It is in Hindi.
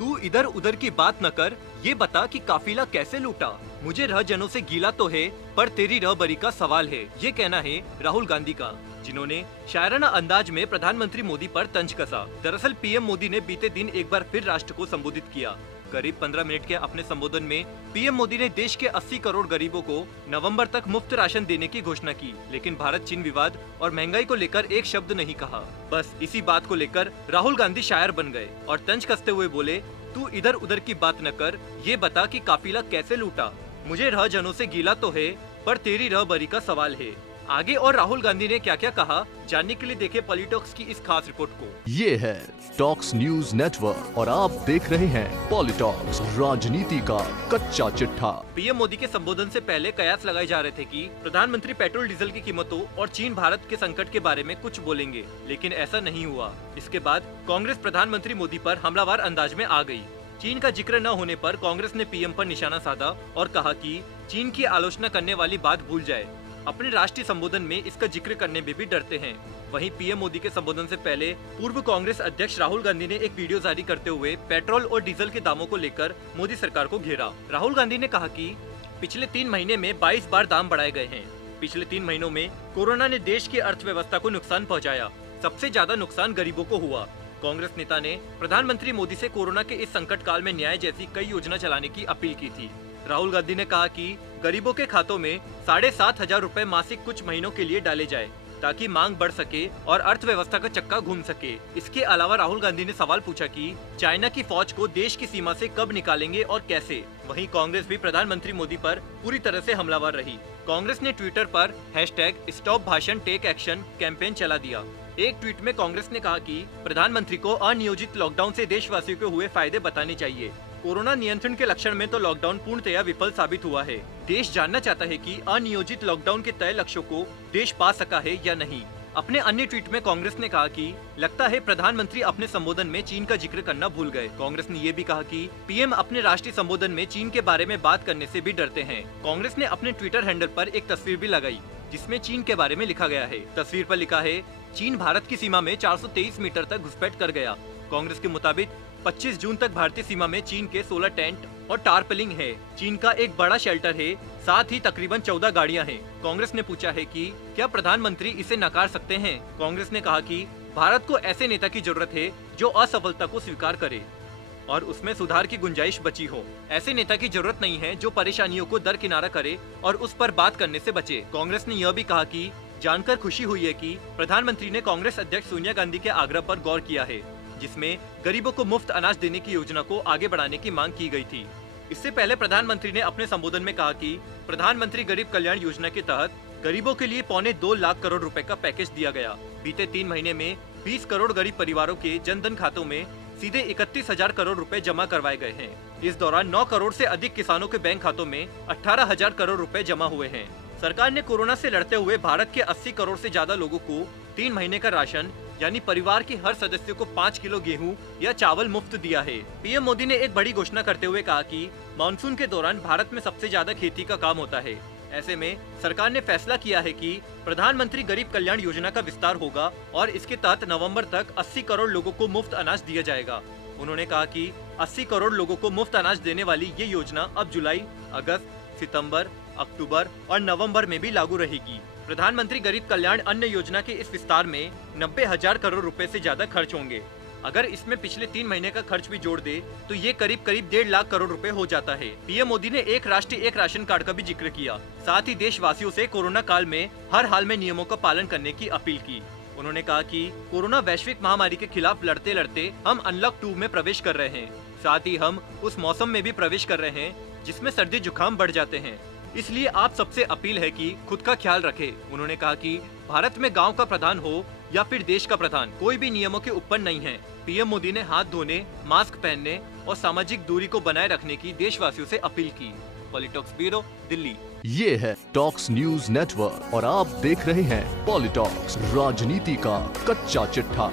तू इधर उधर की बात न कर, ये बता कि काफिला कैसे लूटा। मुझे रह जनों से गीला तो है, पर तेरी रहबरी का सवाल है। ये कहना है राहुल गांधी का, जिन्होंने शायराना अंदाज में प्रधानमंत्री मोदी पर तंज कसा। दरअसल पीएम मोदी ने बीते दिन एक बार फिर राष्ट्र को संबोधित किया। करीब 15 मिनट के अपने संबोधन में पीएम मोदी ने देश के 80 करोड़ गरीबों को नवंबर तक मुफ्त राशन देने की घोषणा की, लेकिन भारत चीन विवाद और महंगाई को लेकर एक शब्द नहीं कहा। बस इसी बात को लेकर राहुल गांधी शायर बन गए और तंज कसते हुए बोले, तू इधर उधर की बात न कर, ये बता कि काफिला कैसे लूटा। मुझे रह जनों से गीला तो है, पर तेरी रहबरी का सवाल है। आगे और राहुल गांधी ने क्या क्या कहा, जानने के लिए देखें पॉलिटॉक्स की इस खास रिपोर्ट को। ये है टॉक्स न्यूज नेटवर्क और आप देख रहे हैं पॉलिटॉक्स, राजनीति का कच्चा चिट्ठा। पीएम मोदी के संबोधन से पहले कयास लगाए जा रहे थे कि प्रधानमंत्री पेट्रोल डीजल की कीमतों और चीन भारत के संकट के बारे में कुछ बोलेंगे, लेकिन ऐसा नहीं हुआ। इसके बाद कांग्रेस प्रधानमंत्री मोदी पर हमलावर अंदाज में आ गई। चीन का जिक्र न होने पर कांग्रेस ने पीएम पर निशाना साधा और कहा कि चीन की आलोचना करने वाली बात भूल जाए। अपने राष्ट्रीय संबोधन में इसका जिक्र करने में भी डरते हैं। वहीं पीएम मोदी के संबोधन से पहले पूर्व कांग्रेस अध्यक्ष राहुल गांधी ने एक वीडियो जारी करते हुए पेट्रोल और डीजल के दामों को लेकर मोदी सरकार को घेरा। राहुल गांधी ने कहा कि पिछले 3 महीने में 22 बार दाम बढ़ाए गए हैं। पिछले 3 महीनों में कोरोना ने देश की अर्थव्यवस्था को नुकसान पहुँचाया। सबसे ज्यादा नुकसान गरीबों को हुआ। कांग्रेस नेता ने प्रधानमंत्री मोदी से कोरोना के इस संकट काल में न्याय जैसी कई योजना चलाने की अपील की थी। राहुल गांधी ने कहा कि गरीबों के खातों में 7,500 रुपए मासिक कुछ महीनों के लिए डाले जाए, ताकि मांग बढ़ सके और अर्थव्यवस्था का चक्का घूम सके। इसके अलावा राहुल गांधी ने सवाल पूछा कि चाइना की फौज को देश की सीमा से कब निकालेंगे और कैसे। वहीं कांग्रेस भी प्रधानमंत्री मोदी पर पूरी तरह से हमलावर रही। कांग्रेस ने ट्विटर पर #स्टॉप भाषण टेक एक्शन कैंपेन चला दिया। एक ट्वीट में कांग्रेस ने कहा कि प्रधानमंत्री को अनियोजित लॉकडाउन से देशवासियों को हुए फायदे बताने चाहिए। कोरोना नियंत्रण के लक्षण में तो लॉकडाउन पूर्णतया विफल साबित हुआ है। देश जानना चाहता है कि अनियोजित लॉकडाउन के तय लक्ष्यों को देश पा सका है या नहीं। अपने अन्य ट्वीट में कांग्रेस ने कहा कि लगता है प्रधानमंत्री अपने संबोधन में चीन का जिक्र करना भूल गए। कांग्रेस ने ये भी कहा कि पीएम अपने राष्ट्रीय संबोधन में चीन के बारे में बात करने से भी डरते हैं। कांग्रेस ने अपने ट्विटर हैंडल पर एक तस्वीर भी लगाई, जिसमें चीन के बारे में लिखा गया है। तस्वीर पर लिखा है, चीन भारत की सीमा में 423 मीटर तक घुसपैठ कर गया। कांग्रेस के मुताबिक 25 जून तक भारतीय सीमा में चीन के 16 टेंट और टारपलिंग है। चीन का एक बड़ा शेल्टर है, साथ ही तकरीबन 14 गाड़ियां हैं। कांग्रेस ने पूछा है कि क्या प्रधानमंत्री इसे नकार सकते हैं। कांग्रेस ने कहा कि भारत को ऐसे नेता की जरूरत है जो असफलता को स्वीकार करे और उसमें सुधार की गुंजाइश बची हो। ऐसे नेता की जरूरत नहीं है जो परेशानियों को दरकिनारा करे और उस पर बात करने से बचे। कांग्रेस ने यह भी कहा कि जानकर खुशी हुई है कि प्रधानमंत्री ने कांग्रेस अध्यक्ष सोनिया गांधी के आग्रह पर गौर किया है, जिसमें गरीबों को मुफ्त अनाज देने की योजना को आगे बढ़ाने की मांग की गई थी। इससे पहले प्रधानमंत्री ने अपने संबोधन में कहा कि प्रधानमंत्री गरीब कल्याण योजना के तहत गरीबों के लिए 2.25 लाख करोड़ रुपए का पैकेज दिया गया। बीते 3 महीने में 20 करोड़ गरीब परिवारों के जनधन खातों में सीधे 31,000 करोड़ रुपए जमा करवाए गए हैं। इस दौरान 9 करोड़ से अधिक किसानों के बैंक खातों में 18,000 करोड़ रुपए जमा हुए हैं। सरकार ने कोरोना से लड़ते हुए भारत के 80 करोड़ से ज्यादा लोगों को 3 महीने का राशन यानी परिवार के हर सदस्य को 5 किलो गेहूं या चावल मुफ्त दिया है। पीएम मोदी ने एक बड़ी घोषणा करते हुए कहा कि मानसून के दौरान भारत में सबसे ज्यादा खेती का काम होता है। ऐसे में सरकार ने फैसला किया है कि प्रधानमंत्री गरीब कल्याण योजना का विस्तार होगा और इसके तहत नवंबर तक 80 करोड़ लोगों को मुफ्त अनाज दिया जाएगा। उन्होंने कहा कि 80 करोड़ लोगों को मुफ्त अनाज देने वाली ये योजना अब जुलाई, अगस्त, सितंबर, अक्टूबर और नवंबर में भी लागू रहेगी। प्रधानमंत्री गरीब कल्याण अन्न योजना के इस विस्तार में 90,000 करोड़ रुपए से ज्यादा खर्च होंगे। अगर इसमें पिछले 3 महीने का खर्च भी जोड़ दे तो ये करीब 1.5 लाख करोड़ रुपए हो जाता है। पीएम मोदी ने एक राष्ट्र एक राशन कार्ड का भी जिक्र किया। साथ ही देशवासियों से कोरोना काल में हर हाल में नियमों का पालन करने की अपील की। उन्होंने कहा कि कोरोना वैश्विक महामारी के खिलाफ लड़ते लड़ते हम अनलॉक 2 में प्रवेश कर रहे हैं। साथ ही हम उस मौसम में भी प्रवेश कर रहे हैं जिसमें सर्दी जुकाम बढ़ जाते हैं। इसलिए आप सबसे अपील है कि खुद का ख्याल रखें। उन्होंने कहा कि भारत में गांव का प्रधान हो या फिर देश का प्रधान, कोई भी नियमों के ऊपर नहीं है। पीएम मोदी ने हाथ धोने, मास्क पहनने और सामाजिक दूरी को बनाए रखने की देशवासियों से अपील की। पॉलिटॉक्स ब्यूरो, दिल्ली। ये है टॉक्स न्यूज नेटवर्क और आप देख रहे हैं पॉलिटॉक्स, राजनीति का कच्चा चिट्ठा।